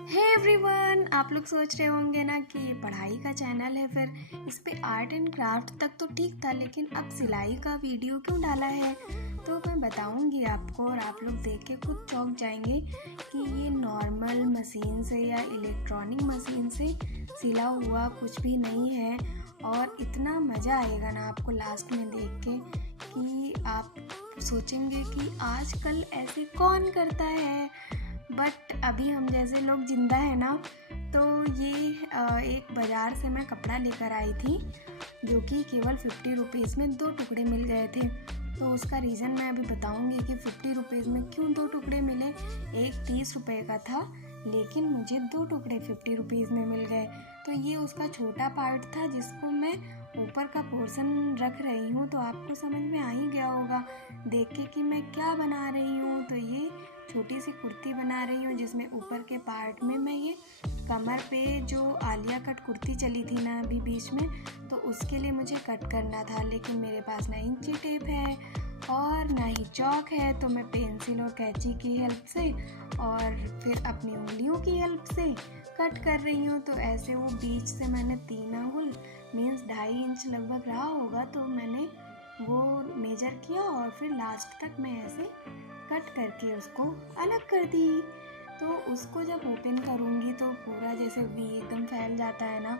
Hey everyone, आप लोग सोच रहे होंगे ना कि ये पढ़ाई का चैनल है, फिर इस पे आर्ट एंड क्राफ्ट तक तो ठीक था, लेकिन अब सिलाई का वीडियो क्यों डाला है। तो मैं बताऊंगी आपको और आप लोग देख के खुद चौंक जाएंगे कि ये नॉर्मल मशीन से या इलेक्ट्रॉनिक मशीन से सिला हुआ कुछ भी नहीं है। और इतना मज़ा आएगा ना आपको लास्ट में देख के कि आप सोचेंगे कि आजकल ऐसे कौन करता है। बट अभी हम जैसे लोग ज़िंदा है ना। तो ये एक बाज़ार से मैं कपड़ा लेकर आई थी जो कि केवल 50 रुपीज़ में 2 टुकड़े मिल गए थे। तो उसका रीज़न मैं अभी बताऊंगी कि 50 रुपीज़ में क्यों 2 टुकड़े मिले। एक 30 रुपये का था लेकिन मुझे 2 टुकड़े 50 रुपीज़ में मिल गए। तो ये उसका छोटा पार्ट था जिसको मैं ऊपर का पोर्शन रख रही हूँ। तो आपको समझ में आ ही गया होगा देख के कि मैं क्या बना रही हूँ। तो ये छोटी सी कुर्ती बना रही हूँ जिसमें ऊपर के पार्ट में मैं ये कमर पे जो आलिया कट कुर्ती चली थी ना अभी बीच में, तो उसके लिए मुझे कट करना था। लेकिन मेरे पास ना इंची टेप है और ना ही चौक है। तो मैं पेंसिल और कैंची की हेल्प से और फिर अपनी उंगलियों की हेल्प से कट कर रही हूँ। तो ऐसे वो बीच से मैंने 3 अंगुल मीन्स 2.5 इंच लगभग रहा होगा, तो मैंने वो मेजर किया और फिर लास्ट तक मैं ऐसे कट करके उसको अलग कर दी। तो उसको जब ओपन करूँगी तो पूरा जैसे वी एकदम फैल जाता है ना,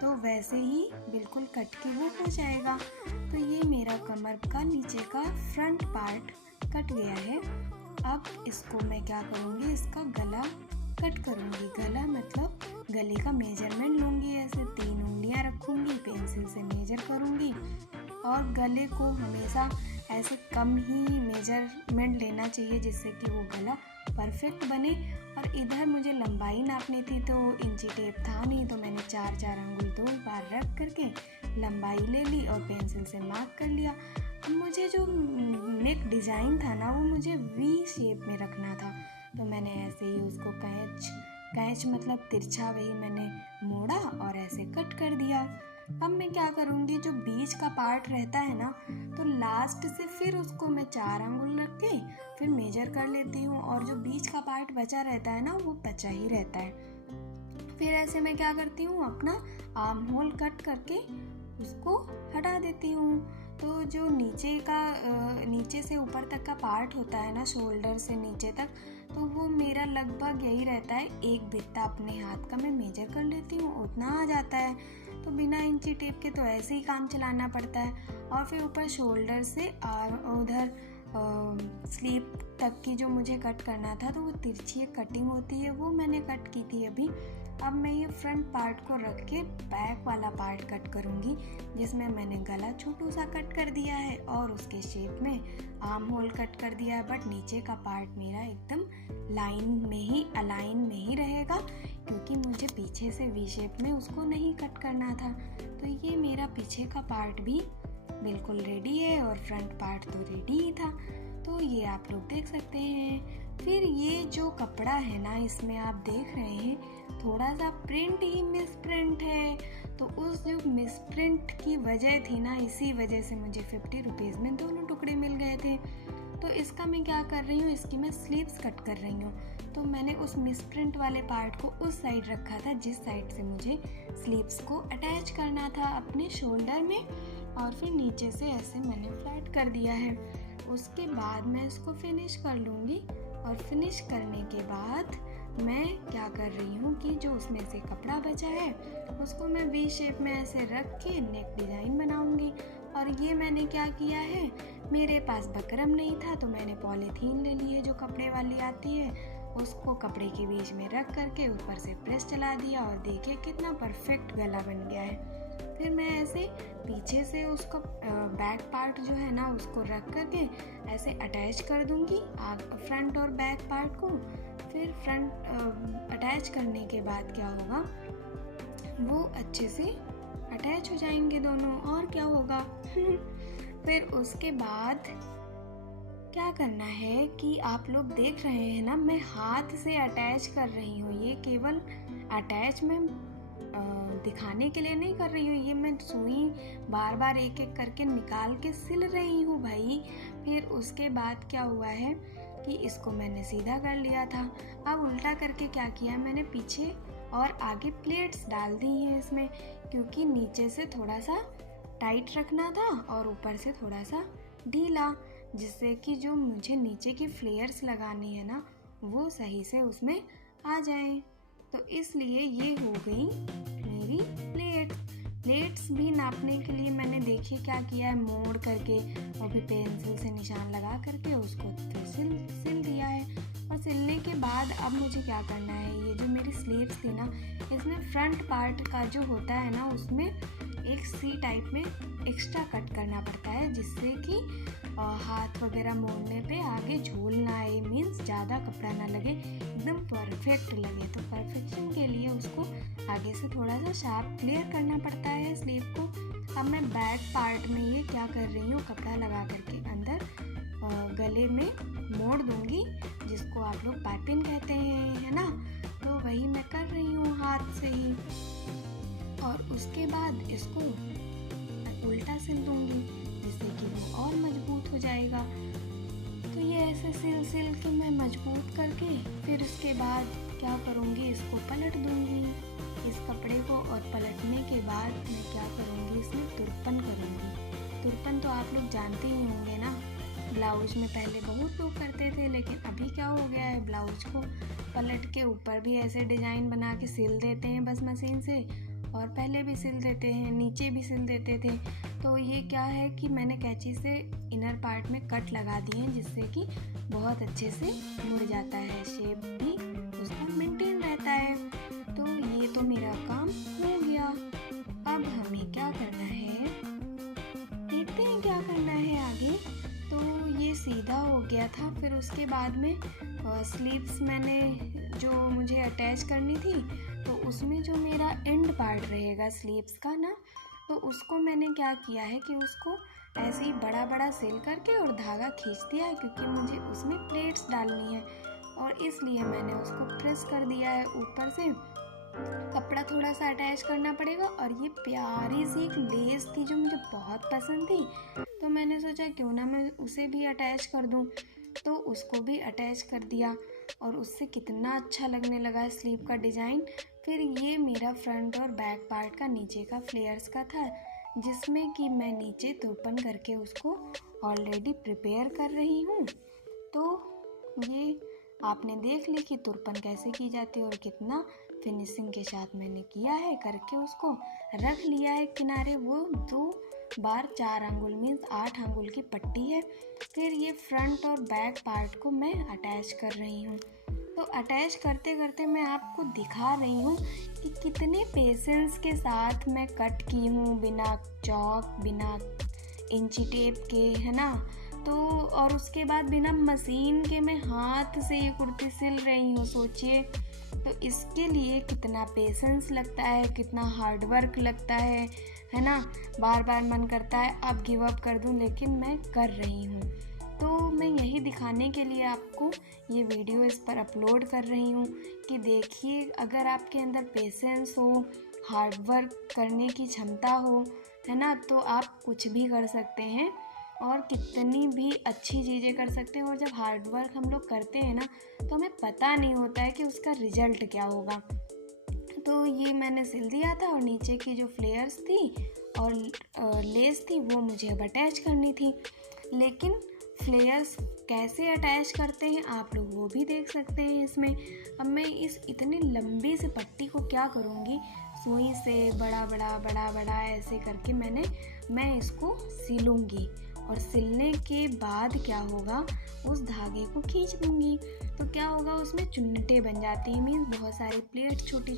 तो वैसे ही बिल्कुल कट के वो हो जाएगा। तो ये मेरा कमर का नीचे का फ्रंट पार्ट कट गया है। अब इसको मैं क्या करूँगी, इसका गला कट करूँगी। गला मतलब गले का मेजरमेंट लूँगी, ऐसे 3 उंगलियाँ रखूँगी, पेंसिल से मेजर करूँगी और गले को हमेशा ऐसे कम ही मेजरमेंट लेना चाहिए जिससे कि वो गला परफेक्ट बने। और इधर मुझे लंबाई नापनी थी तो इंची टेप था नहीं, तो मैंने 4 अंगुल 2 बार रख करके लंबाई ले ली और पेंसिल से मार्क कर लिया। अब मुझे जो नेक डिज़ाइन था ना वो मुझे वी शेप में रखना था। तो मैंने ऐसे ही उसको कैच मतलब तिरछा वही मैंने मोड़ा और ऐसे कट कर दिया। अब मैं क्या करूँगी, जो बीच का पार्ट रहता है ना, तो लास्ट से फिर उसको मैं 4 अंगुल रख के फिर मेजर कर लेती हूँ और जो बीच का पार्ट बचा रहता है ना वो बचा ही रहता है। फिर ऐसे मैं क्या करती हूँ, अपना आर्म होल कट करके उसको हटा देती हूँ। तो जो नीचे से ऊपर तक का पार्ट होता है ना, शोल्डर से नीचे तक, तो वो मेरा लगभग यही रहता है। एक बित्ता अपने हाथ का मैं मेजर कर लेती हूँ, उतना आ जाता है। तो बिना इंची टेप के तो ऐसे ही काम चलाना पड़ता है। और फिर ऊपर शोल्डर से उधर स्लीव तक की जो मुझे कट करना था, तो वो तिरछी कटिंग होती है वो मैंने कट की थी अभी। अब मैं ये फ्रंट पार्ट को रख के बैक वाला पार्ट कट करूँगी जिसमें मैंने गला छोटू सा कट कर दिया है और उसके शेप में आर्म होल कट कर दिया है। बट नीचे का पार्ट मेरा एकदम अलाइन में ही रहेगा क्योंकि मुझे पीछे से वी शेप में उसको नहीं कट करना था। तो ये मेरा पीछे का पार्ट भी बिल्कुल रेडी है और फ्रंट पार्ट तो रेडी ही था। तो ये आप लोग देख सकते हैं। फिर ये जो कपड़ा है ना, इसमें आप देख रहे हैं थोड़ा सा प्रिंट ही मिस प्रिंट है। तो उस जो मिस प्रिंट की वजह थी ना, इसी वजह से मुझे 50 रुपीज़ में दोनों टुकड़े मिल गए थे। तो इसका मैं क्या कर रही हूँ, इसकी मैं स्लीव्स कट कर रही हूँ। तो मैंने उस मिस प्रिंट वाले पार्ट को उस साइड रखा था जिस साइड से मुझे स्लीव्स को अटैच करना था अपने शोल्डर में, और फिर नीचे से ऐसे मैंने फ्लैट कर दिया है। उसके बाद मैं इसको फिनिश कर लूँगी और फिनिश करने के बाद मैं क्या कर रही हूँ कि जो उसमें से कपड़ा बचा है उसको मैं वी शेप में ऐसे रख के नेक डिज़ाइन बनाऊँगी। और ये मैंने क्या किया है, मेरे पास बकरम नहीं था तो मैंने पॉलीथीन ले ली है जो कपड़े वाली आती है, उसको कपड़े के बीच में रख करके ऊपर से प्रेस चला दिया और देखिए कितना परफेक्ट गला बन गया है। फिर मैं ऐसे पीछे से उसको बैक पार्ट जो है ना उसको रख करके ऐसे अटैच कर दूंगी फ्रंट और बैक पार्ट को। फिर फ्रंट अटैच करने के बाद क्या होगा, वो अच्छे से अटैच हो जाएंगे दोनों, और क्या होगा फिर उसके बाद क्या करना है कि आप लोग देख रहे हैं ना, मैं हाथ से अटैच कर रही हूँ। ये केवल अटैच मैं दिखाने के लिए नहीं कर रही हूँ, ये मैं सुई बार बार एक एक करके निकाल के सिल रही हूँ भाई। फिर उसके बाद क्या हुआ है, कि इसको मैंने सीधा कर लिया था। अब उल्टा करके क्या किया, मैंने पीछे और आगे प्लेट्स डाल दी हैं इसमें, क्योंकि नीचे से थोड़ा सा टाइट रखना था और ऊपर से थोड़ा सा ढीला, जिससे कि जो मुझे नीचे की फ्लेयर्स लगानी है ना वो सही से उसमें आ जाएं। तो इसलिए ये हो गई मेरी प्लेट्स भी नापने के लिए मैंने देखिए क्या किया है, मोड़ करके और भी पेंसिल से निशान लगा करके उसको फिर सिल दिया है। और सिलने के बाद अब मुझे क्या करना है, ये जो मेरी स्लीव्स थी ना इसमें फ्रंट पार्ट का जो होता है ना उसमें एक सी टाइप में एक्स्ट्रा कट करना पड़ता है, जिससे कि हाथ वगैरह मोड़ने पे आगे झोल ना आए, मीन्स ज़्यादा कपड़ा ना लगे, एकदम परफेक्ट लगे। तो परफेक्शन के लिए उसको आगे से थोड़ा सा शार्प क्लियर करना पड़ता है स्लीव को। अब मैं बैक पार्ट में ये क्या कर रही हूँ, कपड़ा लगा करके अंदर गले में मोड़ दूंगी, जिसको आप लोग पाइपिंग कहते हैं, है ना। तो वही मैं कर रही हूँ हाथ से ही। और उसके बाद इसको उल्टा सिल दूंगी, जिससे कि वो और मजबूत हो जाएगा। तो ये ऐसे सिल के मैं मजबूत करके फिर उसके बाद क्या करूँगी, इसको पलट दूंगी इस कपड़े को। और पलटने के बाद मैं क्या करूँगी, इसमें तुरपन करूँगी। तुरपन तो आप लोग जानते ही होंगे ना, ब्लाउज में पहले बहुत लोग करते थे, लेकिन अभी क्या हो गया है, ब्लाउज को पलट के ऊपर भी ऐसे डिज़ाइन बना के सिल देते हैं बस मशीन से, और पहले भी सिल देते हैं, नीचे भी सिल देते थे। तो ये क्या है कि मैंने कैंची से इनर पार्ट में कट लगा दिए हैं, जिससे कि बहुत अच्छे से मुड़ जाता है, शेप भी उसका मेंटेन रहता है। तो ये तो मेरा काम हो गया। अब हमें क्या करना है, देखते हैं क्या करना है आगे। तो ये सीधा हो गया था। फिर उसके बाद में स्लीव्स मैंने जो मुझे अटैच करनी थी, तो उसमें जो मेरा एंड पार्ट रहेगा स्लीव्स का ना, तो उसको मैंने क्या किया है कि उसको ऐसे ही बड़ा बड़ा सिल करके और धागा खींच दिया है, क्योंकि मुझे उसमें प्लेट्स डालनी है, और इसलिए मैंने उसको प्रेस कर दिया है ऊपर से। कपड़ा थोड़ा सा अटैच करना पड़ेगा। और ये प्यारी सी एक लेस थी जो मुझे बहुत पसंद थी, तो मैंने सोचा क्यों ना मैं उसे भी अटैच कर दूं, तो उसको भी अटैच कर दिया, और उससे कितना अच्छा लगने लगा स्लीव का डिज़ाइन। फिर ये मेरा फ्रंट और बैक पार्ट का नीचे का फ्लेयर्स का था, जिसमें कि मैं नीचे तुरपन करके उसको ऑलरेडी प्रिपेयर कर रही हूँ। तो ये आपने देख ली कि तुरपन कैसे की जाती है और कितना फिनिशिंग के साथ मैंने किया है, करके उसको रख लिया है किनारे। वो 2 बार 4 अंगुल मीन्स 8 अंगुल की पट्टी है। फिर ये फ्रंट और बैक पार्ट को मैं अटैच कर रही हूँ। तो अटैच करते करते मैं आपको दिखा रही हूँ कि कितने पेशेंस के साथ मैं कट की हूँ, बिना चौक, बिना इंची टेप के, है ना। तो और उसके बाद बिना मशीन के मैं हाथ से ये कुर्ती सिल रही हूँ, सोचिए। तो इसके लिए कितना पेशेंस लगता है, कितना हार्ड वर्क लगता है ना। बार बार मन करता है अब गिव अप कर दूं, लेकिन मैं कर रही हूँ। तो मैं यही दिखाने के लिए आपको ये वीडियो इस पर अपलोड कर रही हूँ कि देखिए, अगर आपके अंदर पेशेंस हो, हार्ड वर्क करने की क्षमता हो, है ना, तो आप कुछ भी कर सकते हैं और कितनी भी अच्छी चीज़ें कर सकते हैं। और जब हार्ड वर्क हम लोग करते हैं ना, तो हमें पता नहीं होता है कि उसका रिजल्ट क्या होगा। तो ये मैंने सिल दिया था, और नीचे की जो फ्लेयर्स थी और लेस थी वो मुझे अब अटैच करनी थी। लेकिन फ्लेयर्स कैसे अटैच करते हैं आप लोग वो भी देख सकते हैं इसमें। अब मैं इस इतनी लंबी से पट्टी को क्या करूँगी, सुई से बड़ा बड़ा ऐसे करके मैं इसको सिलूँगी। और सिलने के बाद क्या होगा, उस धागे को खींच दूँगी, तो क्या होगा, उसमें चुन्नटें बन जाती हैं, मीन्स बहुत सारी प्लेट छोटी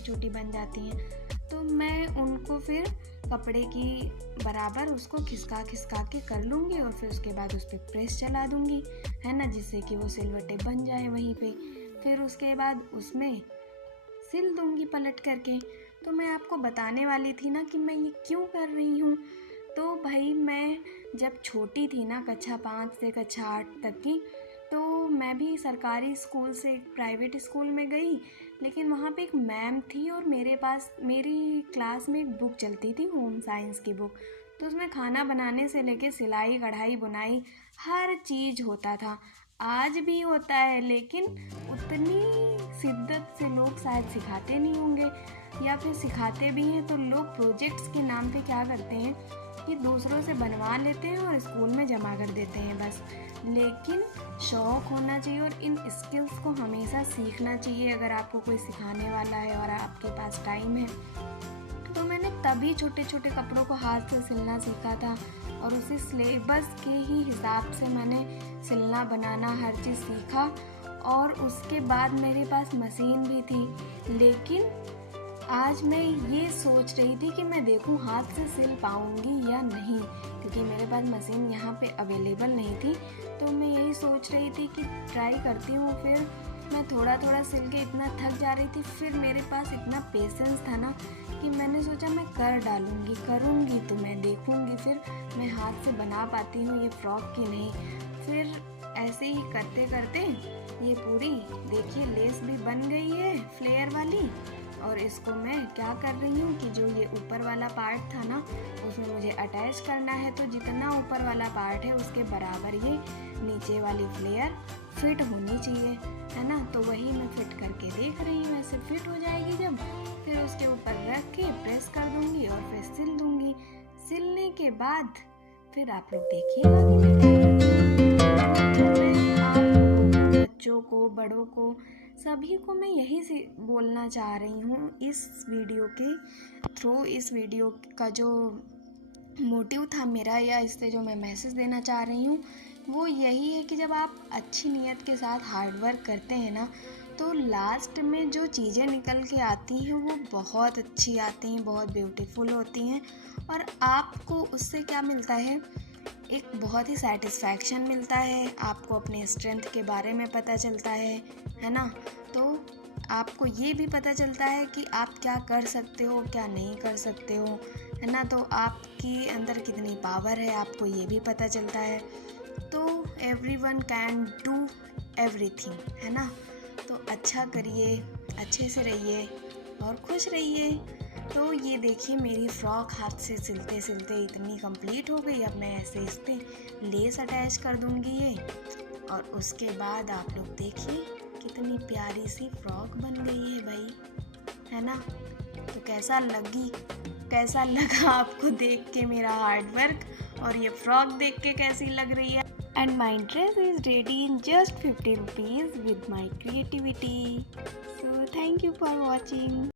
छोटी बन जाती हैं। तो मैं उनको फिर कपड़े की बराबर उसको खिसका के कर लूँगी, और फिर उसके बाद उस पर प्रेस चला दूँगी, है ना, जिससे कि वो सिलवटें बन जाए वहीं पे। फिर उसके बाद उसमें सिल दूँगी पलट करके। तो मैं आपको बताने वाली थी ना कि मैं ये क्यों कर रही हूँ। तो भाई, मैं जब छोटी थी ना, कक्षा 5 से कक्षा 8 तक की, तो मैं भी सरकारी स्कूल से प्राइवेट स्कूल में गई। लेकिन वहाँ पे एक मैम थी, और मेरी क्लास में एक बुक चलती थी, होम साइंस की बुक। तो उसमें खाना बनाने से लेके सिलाई, कढ़ाई, बुनाई हर चीज़ होता था। आज भी होता है, लेकिन उतनी शिद्दत से लोग शायद सिखाते नहीं होंगे, या फिर सिखाते भी हैं तो लोग प्रोजेक्ट्स के नाम पे क्या करते हैं कि दूसरों से बनवा लेते हैं और स्कूल में जमा कर देते हैं बस। लेकिन शौक़ होना चाहिए और इन स्किल्स को हमेशा सीखना चाहिए अगर आपको कोई सिखाने वाला है और आपके पास टाइम है। तो मैंने तभी छोटे छोटे कपड़ों को हाथ से सिलना सीखा था और उसी सिलेबस के ही हिसाब से मैंने सिलना बनाना हर चीज़ सीखा। और उसके बाद मेरे पास मशीन भी थी, लेकिन आज मैं ये सोच रही थी कि मैं देखूं हाथ से सिल पाऊंगी या नहीं, क्योंकि मेरे पास मशीन यहाँ पे अवेलेबल नहीं थी। तो मैं यही सोच रही थी कि ट्राई करती हूँ। फिर मैं थोड़ा थोड़ा सिल के इतना थक जा रही थी, फिर मेरे पास इतना पेशेंस था ना कि मैंने सोचा मैं कर डालूँगी, करूँगी तो मैं देखूँगी फिर मैं हाथ से बना पाती हूँ ये फ्रॉक की नहीं। फिर ऐसे ही करते करते ये पूरी देखिए लेस भी बन गई है फ्लेयर वाली। और इसको मैं क्या कर रही हूँ कि जो ये ऊपर वाला पार्ट था ना उसमें मुझे अटैच करना है, तो जितना ऊपर वाला पार्ट है उसके बराबर ये नीचे वाली फ्लेयर फिट होनी चाहिए, है ना। तो वही मैं फिट करके देख रही हूँ। ऐसे फिट हो जाएगी जब, फिर उसके ऊपर रख के प्रेस कर दूँगी और फिर सिल दूँगी। सिलने के बाद फिर आप लोग देखिएगा कि मैं क्या करती हूँ। आप लोगों को, बच्चों को, बड़ों को, सभी को मैं यही से बोलना चाह रही हूँ इस वीडियो के थ्रू। इस वीडियो का जो मोटिव था मेरा, या इससे जो मैं मैसेज देना चाह रही हूँ वो यही है कि जब आप अच्छी नीयत के साथ हार्ड वर्क करते हैं ना, तो लास्ट में जो चीज़ें निकल के आती हैं वो बहुत अच्छी आती हैं, बहुत ब्यूटीफुल होती हैं। और आपको उससे क्या मिलता है, एक बहुत ही सेटिस्फैक्शन मिलता है, आपको अपने स्ट्रेंथ के बारे में पता चलता है ना। तो आपको ये भी पता चलता है कि आप क्या कर सकते हो, क्या नहीं कर सकते हो, है ना। तो आपके अंदर कितनी पावर है आपको ये भी पता चलता है। तो एवरीवन कैन डू एवरीथिंग, है ना। तो अच्छा करिए, अच्छे से रहिए और खुश रहिए। तो ये देखिए मेरी फ़्रॉक हाथ से सिलते सिलते इतनी कंप्लीट हो गई। अब मैं ऐसे इस पर लेस अटैच कर दूँगी ये, और उसके बाद आप लोग देखिए कितनी प्यारी सी फ्रॉक बन गई है भाई, है ना। तो कैसा लगा आपको देख के मेरा हार्ड वर्क, और ये फ्रॉक देख के कैसी लग रही है। And my dress is ready in just 50 rupees with my creativity. So thank you for watching.